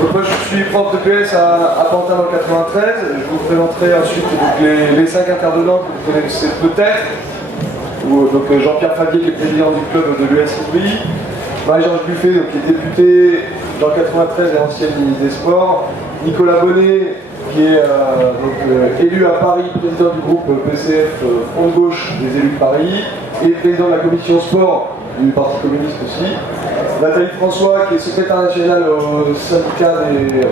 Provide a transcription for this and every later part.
Donc moi je suis prof de PS à Pantin dans le 93. Je vous présenterai ensuite donc, les 5 intervenants que vous connaissez peut-être. Donc Jean-Pierre Fabier qui est président du club de l'US Ivry, Marie-Georges Buffet donc, qui est député dans le 93 et ancienne ministre des Sports, Nicolas Bonnet qui est élu à Paris, président du groupe PCF Front de Gauche des élus de Paris et président de la commission sport du Parti communiste aussi. Nathalie François qui est secrétaire nationale au syndicat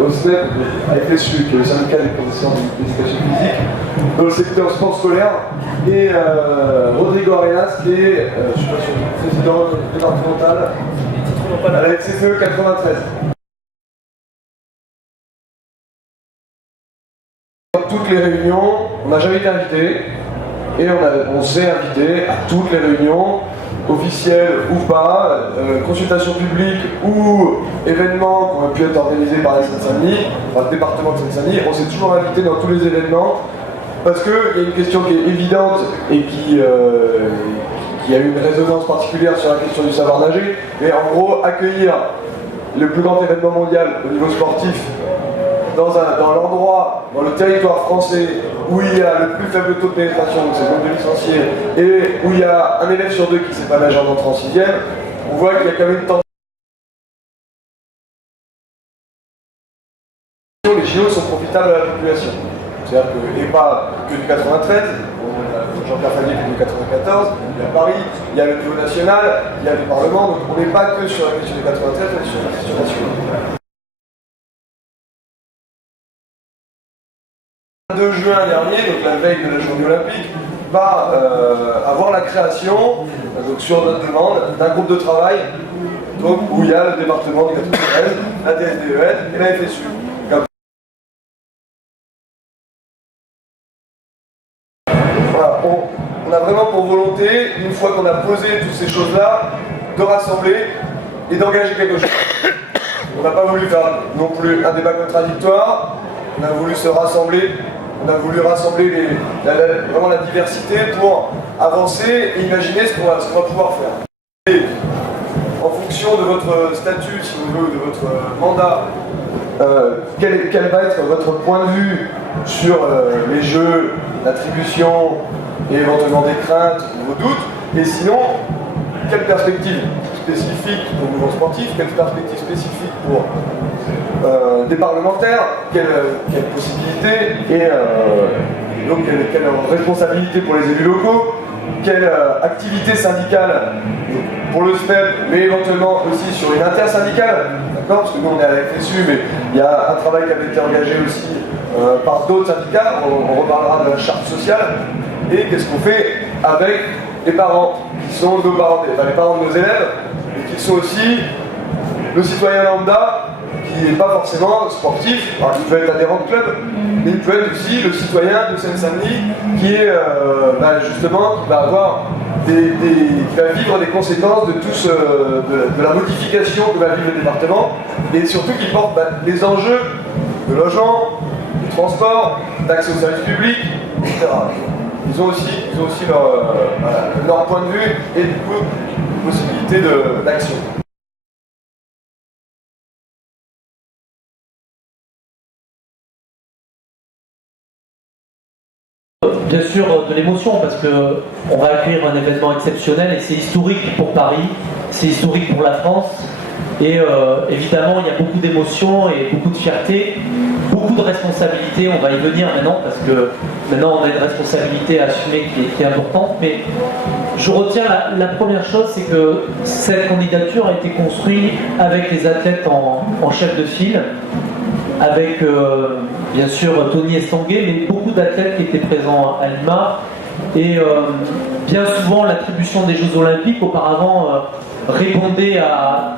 au SNEP, avec FSU, qui est le syndicat des professeurs d'éducation physique, dans le secteur sport scolaire. Et Rodrigo Arenas qui est, je sais pas si président départemental à la CCE 93. Dans toutes les réunions, on n'a jamais été invité, et on s'est invité à toutes les réunions, officielles ou pas, consultations publiques ou événements qui ont pu être organisés par la Seine-Saint-Denis, par le département de Seine-Saint-Denis. On s'est toujours invité dans tous les événements parce qu'il y a une question qui est évidente et qui a une résonance particulière sur la question du savoir nager. Mais en gros, accueillir le plus grand événement mondial au niveau sportif dans l'endroit, dans le territoire français où il y a le plus faible taux de pénétration, donc c'est le nombre de licenciés, et où il y a un élève sur deux qui ne sait pas nager en entrant en 6e, on voit qu'il y a quand même une tentation. Les JO sont profitables à la population. C'est-à-dire que, et pas que du 93, Jean-Pierre Fabier qui est du 94, il y a Paris, il y a le niveau national, il y a le Parlement, donc on n'est pas que sur la question du 93, on est sur la question nationale. Le 2 juin dernier, donc la veille de la journée olympique, va avoir la création, donc sur notre demande, d'un groupe de travail donc, où il y a le département du 93, la DSDEN et la FSU. Voilà, on a vraiment pour volonté, une fois qu'on a posé toutes ces choses-là, de rassembler et d'engager quelque chose. On n'a pas voulu faire non plus un débat contradictoire, on a voulu se rassembler. On a voulu rassembler vraiment la diversité pour avancer et imaginer ce qu'on va pouvoir faire. Et en fonction de votre statut, si vous voulez, de votre mandat, quel va être votre point de vue sur les jeux, l'attribution et éventuellement des craintes ou vos doutes, et sinon, quelle perspective spécifique pour le mouvement sportif, quelle perspective spécifique pour des parlementaires, quelle possibilité et donc quelle responsabilité pour les élus locaux, quelle activité syndicale pour le SNEP, mais éventuellement aussi sur une intersyndicale, d'accord, parce que nous on est à la FSU, mais il y a un travail qui avait été engagé aussi par d'autres syndicats, on reparlera de la charte sociale, et qu'est-ce qu'on fait avec les parents, qui sont nos parents, les parents de nos élèves, et qui sont aussi le citoyen lambda, qui n'est pas forcément sportif, alors il peut être adhérent de club, mais il peut être aussi le citoyen de Seine-Saint-Denis qui est justement, qui va avoir qui va vivre des conséquences de tout de la modification que va vivre le département, et surtout qui porte les enjeux de logement, de transport, d'accès aux services publics, etc. Ils ont aussi leur point de vue et du coup possibilité d'action. Bien sûr de l'émotion parce qu'on va accueillir un événement exceptionnel et c'est historique pour Paris, c'est historique pour la France et évidemment il y a beaucoup d'émotions et beaucoup de fierté, beaucoup de responsabilités, on va y venir maintenant parce que maintenant on a une responsabilité à assumer qui est importante, mais je retiens la première chose, c'est que cette candidature a été construite avec les athlètes en chef de file, avec bien sûr Tony Estanguet, mais beaucoup d'athlètes qui étaient présents à Lima. Et bien souvent, l'attribution des Jeux Olympiques auparavant répondait à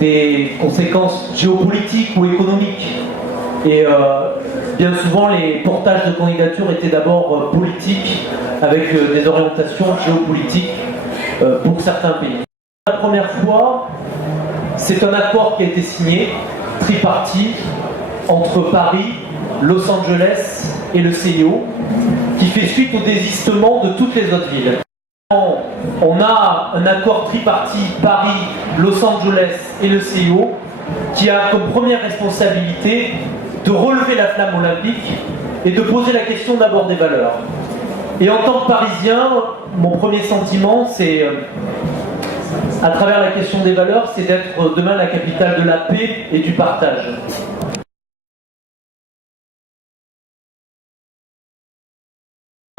des conséquences géopolitiques ou économiques. Et bien souvent, les portages de candidatures étaient d'abord politiques, avec des orientations géopolitiques pour certains pays. La première fois, c'est un accord qui a été signé, tripartite, entre Paris, Los Angeles et le CIO, qui fait suite au désistement de toutes les autres villes. On a un accord tripartite Paris, Los Angeles et le CIO, qui a comme première responsabilité de relever la flamme olympique et de poser la question d'abord des valeurs. Et en tant que Parisien, mon premier sentiment, c'est, à travers la question des valeurs, c'est d'être demain la capitale de la paix et du partage.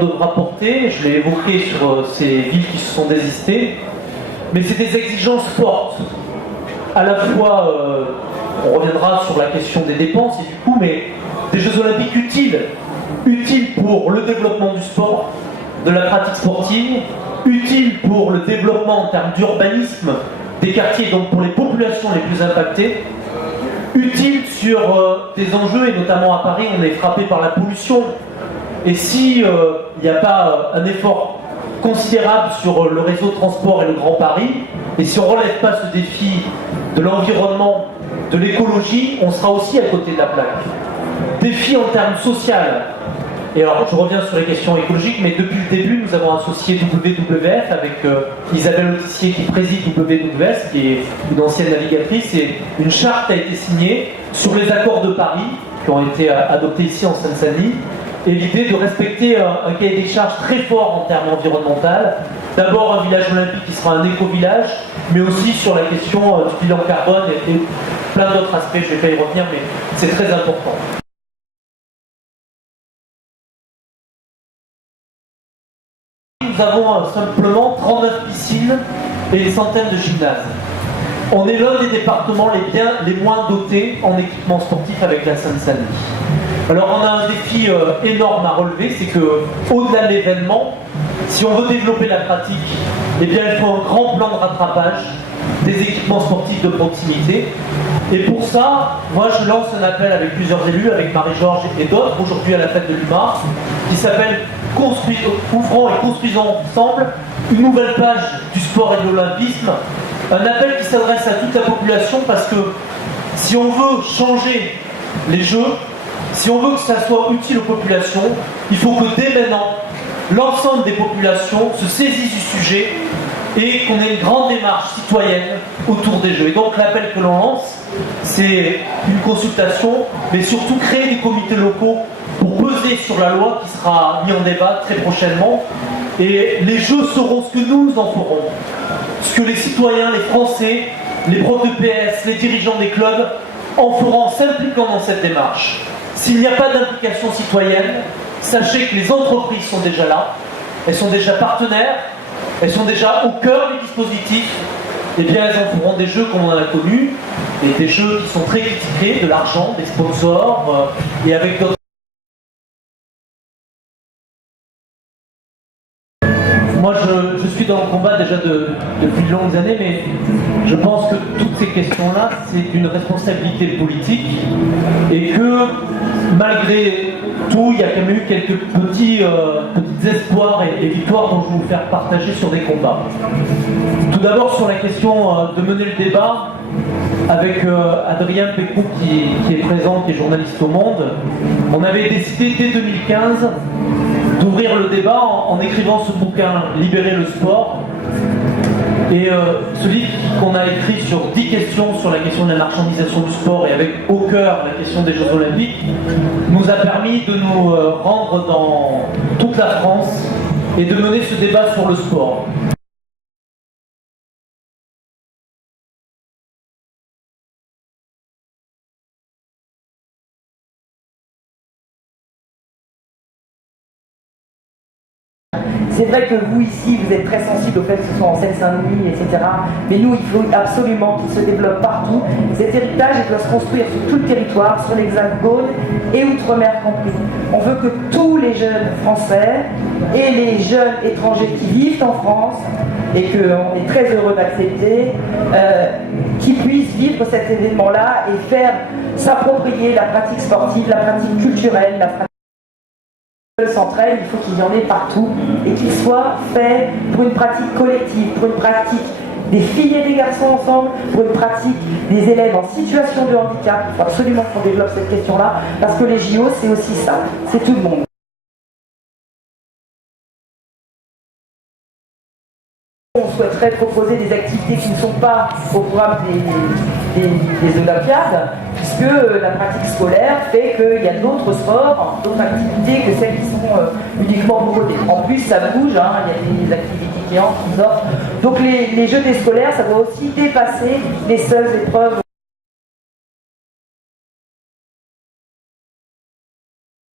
Devra porter, je l'ai évoqué sur ces villes qui se sont désistées, mais c'est des exigences fortes. À la fois, on reviendra sur la question des dépenses et du coup, mais des Jeux Olympiques utiles pour le développement du sport, de la pratique sportive, utiles pour le développement en termes d'urbanisme des quartiers, donc pour les populations les plus impactées, utiles sur des enjeux, et notamment à Paris, on est frappé par la pollution. Et si il n'y a pas un effort considérable sur le réseau de transport et le Grand Paris, et si on ne relève pas ce défi de l'environnement, de l'écologie, on sera aussi à côté de la plaque. Défi en termes sociaux. Et alors, je reviens sur les questions écologiques, mais depuis le début, nous avons associé WWF avec Isabelle Autissier qui préside WWF, qui est une ancienne navigatrice, et une charte a été signée sur les accords de Paris, qui ont été adoptés ici en Seine-Saint-Denis, et l'idée de respecter un cahier des charges très fort en termes environnementaux. D'abord un village olympique qui sera un éco-village, mais aussi sur la question du bilan carbone et plein d'autres aspects, je ne vais pas y revenir, mais c'est très important. Nous avons simplement 39 piscines et des centaines de gymnases. On est l'un des départements les moins dotés en équipement sportif avec la Seine-Saint-Denis. Alors on a un défi énorme à relever, c'est que au-delà de l'événement, si on veut développer la pratique, eh bien il faut un grand plan de rattrapage des équipements sportifs de proximité. Et pour ça, moi je lance un appel avec plusieurs élus, avec Marie-Georges et d'autres, aujourd'hui à la fête de l'UMA, qui s'appelle Ouvrons et construisons ensemble une nouvelle page du sport et de l'olympisme. Un appel qui s'adresse à toute la population parce que si on veut changer les jeux, si on veut que ça soit utile aux populations, il faut que dès maintenant, l'ensemble des populations se saisissent du sujet et qu'on ait une grande démarche citoyenne autour des jeux. Et donc l'appel que l'on lance, c'est une consultation, mais surtout créer des comités locaux pour peser sur la loi qui sera mise en débat très prochainement. Et les jeux seront ce que nous en ferons. Ce que les citoyens, les Français, les profs de PS, les dirigeants des clubs en feront en s'impliquant dans cette démarche. S'il n'y a pas d'implication citoyenne, sachez que les entreprises sont déjà là, elles sont déjà partenaires, elles sont déjà au cœur du dispositif, et bien elles en feront des jeux comme on en a connu, et des jeux qui sont très critiqués, de l'argent, des sponsors, et avec d'autres. Moi je suis dans le combat déjà depuis de longues années, mais je pense que toutes ces questions-là, c'est une responsabilité politique et que malgré tout, il y a quand même eu quelques petits espoirs et victoires dont je vais vous faire partager sur des combats. Tout d'abord sur la question de mener le débat avec Adrien Pécou qui est présent, qui est journaliste au Monde. On avait décidé dès 2015 d'ouvrir le débat en écrivant ce bouquin « Libérer le sport ». Et ce livre qu'on a écrit sur 10 questions sur la question de la marchandisation du sport et avec au cœur la question des Jeux Olympiques nous a permis de nous rendre dans toute la France et de mener ce débat sur le sport. C'est vrai que vous ici, vous êtes très sensible au fait que ce soit en Seine-Saint-Denis, etc. Mais nous, il faut absolument qu'il se développe partout. Cet héritage, il doit se construire sur tout le territoire, sur l'Hexagone et Outre-mer compris. On veut que tous les jeunes Français et les jeunes étrangers qui vivent en France, et qu'on est très heureux d'accepter, qui puissent vivre cet événement-là et faire s'approprier la pratique sportive, la pratique culturelle, la pratique s'entraîne, il faut qu'il y en ait partout et qu'il soit fait pour une pratique collective, pour une pratique des filles et des garçons ensemble, pour une pratique des élèves en situation de handicap. Il faut absolument qu'on développe cette question-là parce que les JO, c'est aussi ça, c'est tout le monde. On souhaiterait proposer des activités qui ne sont pas au programme des Olympiades, puisque la pratique scolaire fait qu'il y a d'autres sports, d'autres activités que celles qui sont uniquement proposées. En plus, ça bouge, hein, il y a des activités qui entrent, qui sortent. Donc les jeudis scolaires, ça doit aussi dépasser les seules épreuves.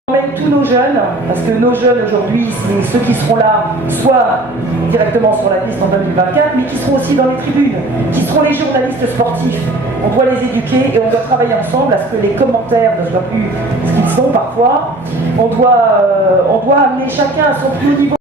On emmène tous nos jeunes, parce que nos jeunes aujourd'hui, c'est ceux qui seront là, soit directement sur la piste en 2024, mais qui seront aussi dans les tribunes, qui seront les journalistes sportifs. On doit les éduquer et on doit travailler ensemble à ce que les commentaires ne soient plus ce qu'ils sont parfois. On doit amener chacun à son plus haut niveau.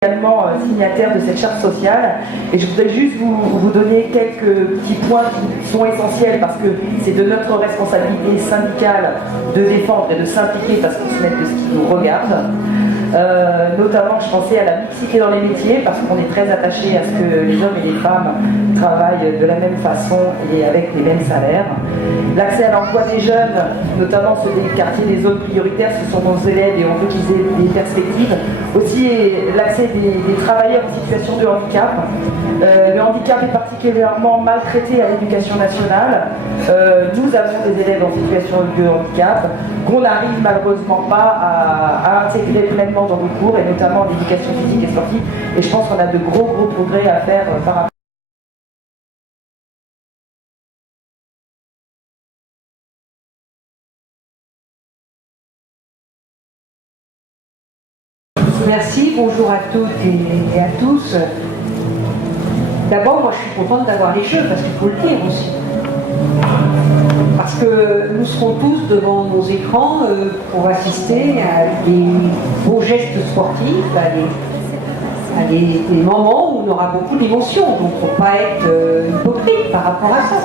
Également signataire de cette charte sociale, et je voudrais juste vous donner quelques petits points qui sont essentiels parce que c'est de notre responsabilité syndicale de défendre et de s'impliquer parce qu'on se met de ce qui nous regarde. Notamment, je pensais à la mixité dans les métiers parce qu'on est très attaché à ce que les hommes et les femmes travaillent de la même façon et avec les mêmes salaires. L'accès à l'emploi des jeunes, notamment ceux des quartiers des zones prioritaires, ce sont nos élèves et on veut qu'ils aient des perspectives. Aussi, l'accès des travailleurs en situation de handicap. Le handicap est particulièrement maltraité à l'éducation nationale. Nous avons des élèves en situation de handicap qu'on n'arrive malheureusement pas à intégrer pleinement dans nos cours, et notamment en éducation physique et sportive. Et je pense qu'on a de gros progrès à faire par rapport. Merci, bonjour à toutes et à tous. D'abord, moi je suis contente d'avoir les Jeux, parce qu'il faut le dire aussi. Parce que nous serons tous devant nos écrans pour assister à des beaux gestes sportifs, à des moments où on aura beaucoup d'émotions. Donc il ne faut pas être hypocrite par rapport à ça.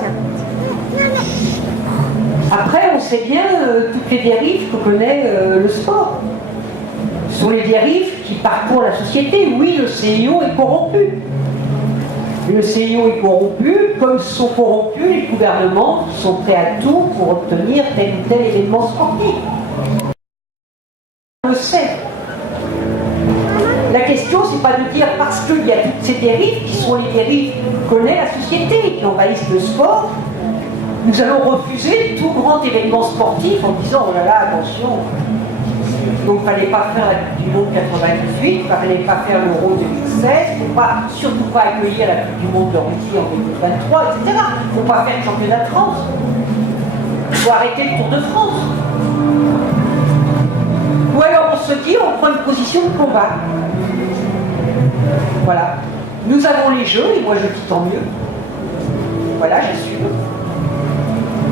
Après, on sait bien toutes les dérives que connaît le sport. Ce sont les dérives qui parcourent la société. Oui, le CIO est corrompu. Le CIO est corrompu, comme sont corrompus les gouvernements qui sont prêts à tout pour obtenir tel ou tel événement sportif. On le sait. La question, c'est pas de dire parce qu'il y a toutes ces dérives qui sont les dérives que connaît la société, qui envahissent le sport, nous allons refuser tout grand événement sportif en disant oh là là, attention. Donc il ne fallait pas faire la Coupe du Monde 98, il ne fallait pas faire l'Euro 2016, il ne faut surtout pas accueillir la Coupe du Monde de Russie en 2023, etc. Il ne faut pas faire le championnat de France. Il faut arrêter le Tour de France. Ou alors on se dit, on prend une position de combat. Voilà. Nous avons les Jeux, et moi je dis tant mieux. Voilà, j'assume.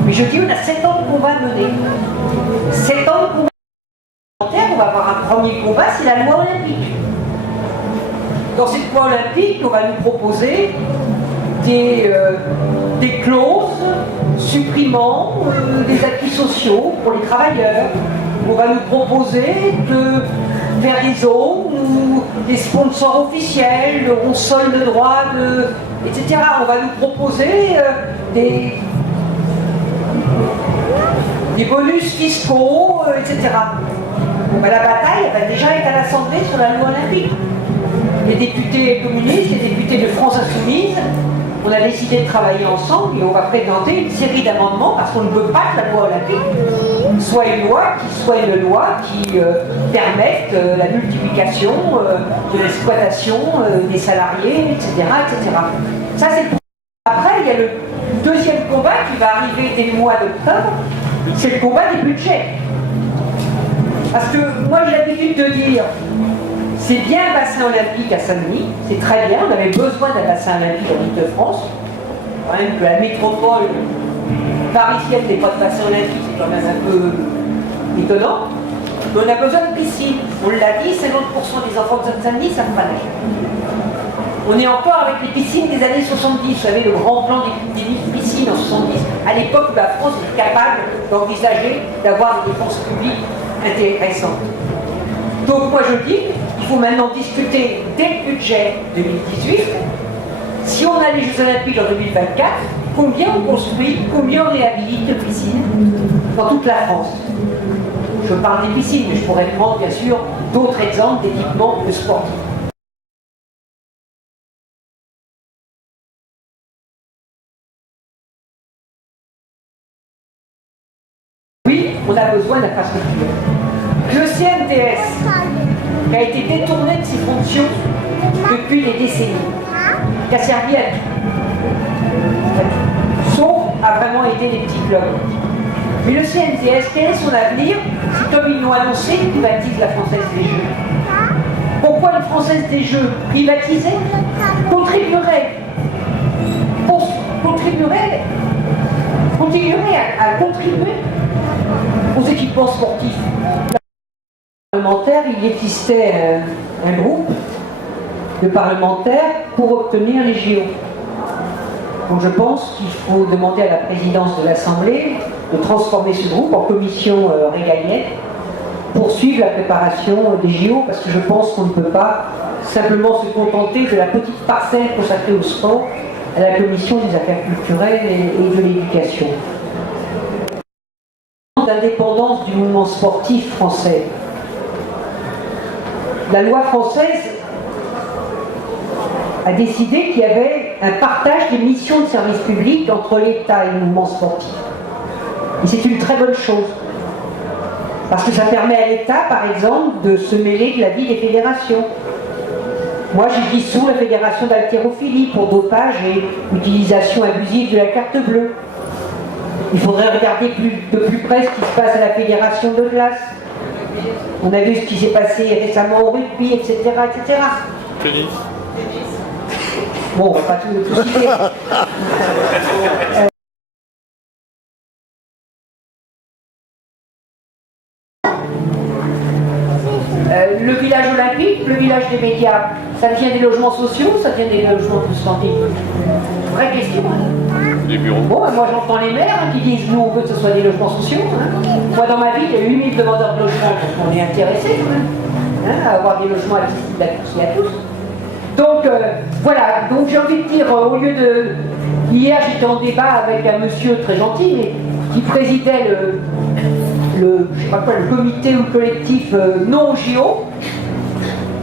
Mais je dis, on a 7 ans de combat à mener. 7 ans de combat. On va avoir un premier combat, c'est la loi olympique. Dans cette loi olympique, on va nous proposer des clauses supprimant des acquis sociaux pour les travailleurs. On va nous proposer de faire des zones où des sponsors officiels auront seuls le droit de... etc. On va nous proposer des bonus fiscaux, etc. Bon, ben, la bataille elle va déjà être à l'Assemblée sur la loi olympique. Les députés communistes, les députés de France Insoumise, on a décidé de travailler ensemble et on va présenter une série d'amendements parce qu'on ne veut pas que la loi olympique soit une loi qui permette la multiplication de l'exploitation des salariés, etc., etc. Ça, c'est le premier. Après, il y a le deuxième combat qui va arriver dès le mois d'octobre, c'est le combat des budgets. Parce que moi j'ai l'habitude de dire, c'est bien un bassin olympique à Saint-Denis, c'est très bien, on avait besoin d'un bassin olympique en Île-de-France. Quand même que la métropole parisienne n'ait pas de bassin olympique, c'est quand même un peu étonnant. Mais on a besoin de piscine. On l'a dit, 50% des enfants de Saint-Denis ne savent pas nager. On est encore avec les piscines des années 70, vous savez, le grand plan des piscines en 70. À l'époque où la France était capable d'envisager d'avoir des dépenses publiques intéressantes. Donc moi je dis, il faut maintenant discuter dès le budget 2018, si on a les Jeux Olympiques en 2024, combien on construit, combien on réhabilite de piscines dans toute la France. Je parle des piscines, mais je pourrais prendre bien sûr d'autres exemples d'équipements de sportifs. Oui, on a besoin d'infrastructures. Le CNTS, qui a été détourné de ses fonctions depuis des décennies, qui a servi à tout, sauf à vraiment aider les petits clubs. Mais le CNTS, quel est son avenir si, comme ils l'ont annoncé, ils privatisent la Française des Jeux? Pourquoi une Française des Jeux privatisée continuerait à contribuer aux équipements sportifs. Parlementaire, il existait un groupe de parlementaires pour obtenir les JO. Donc je pense qu'il faut demander à la présidence de l'Assemblée de transformer ce groupe en commission régalienne pour suivre la préparation des JO, parce que je pense qu'on ne peut pas simplement se contenter de la petite parcelle consacrée au sport à la commission des affaires culturelles et de l'éducation. D'indépendance du mouvement sportif français. La loi française a décidé qu'il y avait un partage des missions de service public entre l'État et le mouvement sportif. Et c'est une très bonne chose. Parce que ça permet à l'État, par exemple, de se mêler de la vie des fédérations. Moi, j'ai dissous la fédération d'haltérophilie pour dopage et utilisation abusive de la carte bleue. Il faudrait regarder de plus près ce qui se passe à la fédération de glace. On a vu ce qui s'est passé récemment au rugby, etc. etc. Tennis. Bon, on va pas tout citer. Le village olympique, le village des médias, ça devient des logements sociaux, ça devient des logements tout standing. Vraie question. Des bureaux. Bon, moi j'entends les maires qui disent nous on veut que ce soit des logements sociaux. Moi dans ma vie, il y a 8000 demandeurs de logement, donc on est intéressés quand même à avoir des logements accessibles à tous et à tous. Donc voilà, donc j'ai envie de dire, au lieu de... Hier j'étais en débat avec un monsieur très gentil, mais qui présidait je sais pas quoi, le comité ou le collectif non JO.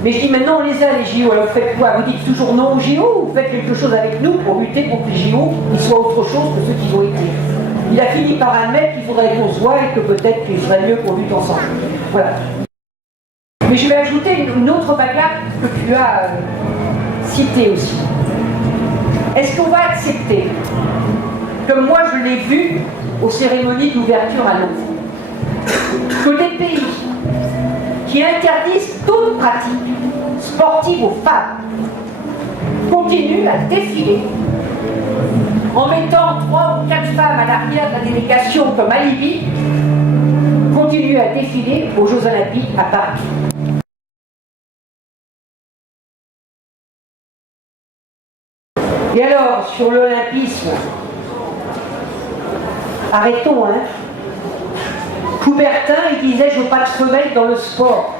Mais je dis maintenant on les a les JO, alors vous faites quoi? Vous dites toujours non aux JO ou vous faites quelque chose avec nous pour lutter pour que les JO ils soient autre chose que ceux qui ont été? Il a fini par admettre qu'il faudrait qu'on se voie et que peut-être qu'il serait mieux qu'on lutte ensemble. Voilà. Mais je vais ajouter une autre bagarre que tu as citée aussi. Est-ce qu'on va accepter, comme moi je l'ai vu aux cérémonies d'ouverture à Londres, que des pays qui interdisent toute pratique sportive aux femmes continuent à défiler en mettant 3 ou 4 femmes à l'arrière de la délégation comme alibi, continuent à défiler aux Jeux Olympiques à Paris. Et alors, sur l'olympisme, arrêtons, hein. Coubertin, il disait « je veux pas de femelles dans le sport ».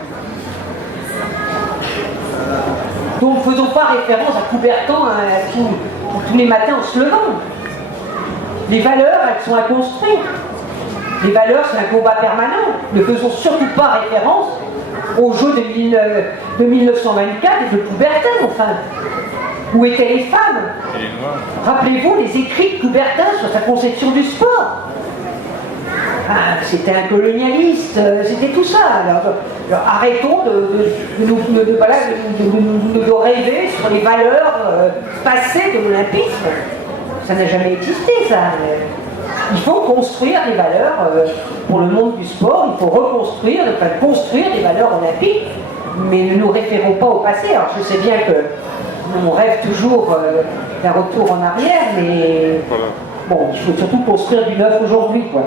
Donc faisons pas référence à Coubertin tous les matins en se levant. Les valeurs, elles sont à construire. Les valeurs, c'est un combat permanent. Ne faisons surtout pas référence aux Jeux de 1924 et de Coubertin, enfin. Où étaient les femmes? Rappelez-vous les écrits de Coubertin sur sa conception du sport. Ah, c'était un colonialiste, c'était tout ça. Alors, arrêtons de rêver sur les valeurs passées de l'olympisme. Ça n'a jamais existé, ça. Il faut construire des valeurs pour le monde du sport, il faut construire des valeurs olympiques, mais ne nous référons pas au passé. Alors je sais bien qu'on rêve toujours d'un retour en arrière, mais bon, il faut surtout construire du neuf aujourd'hui, quoi.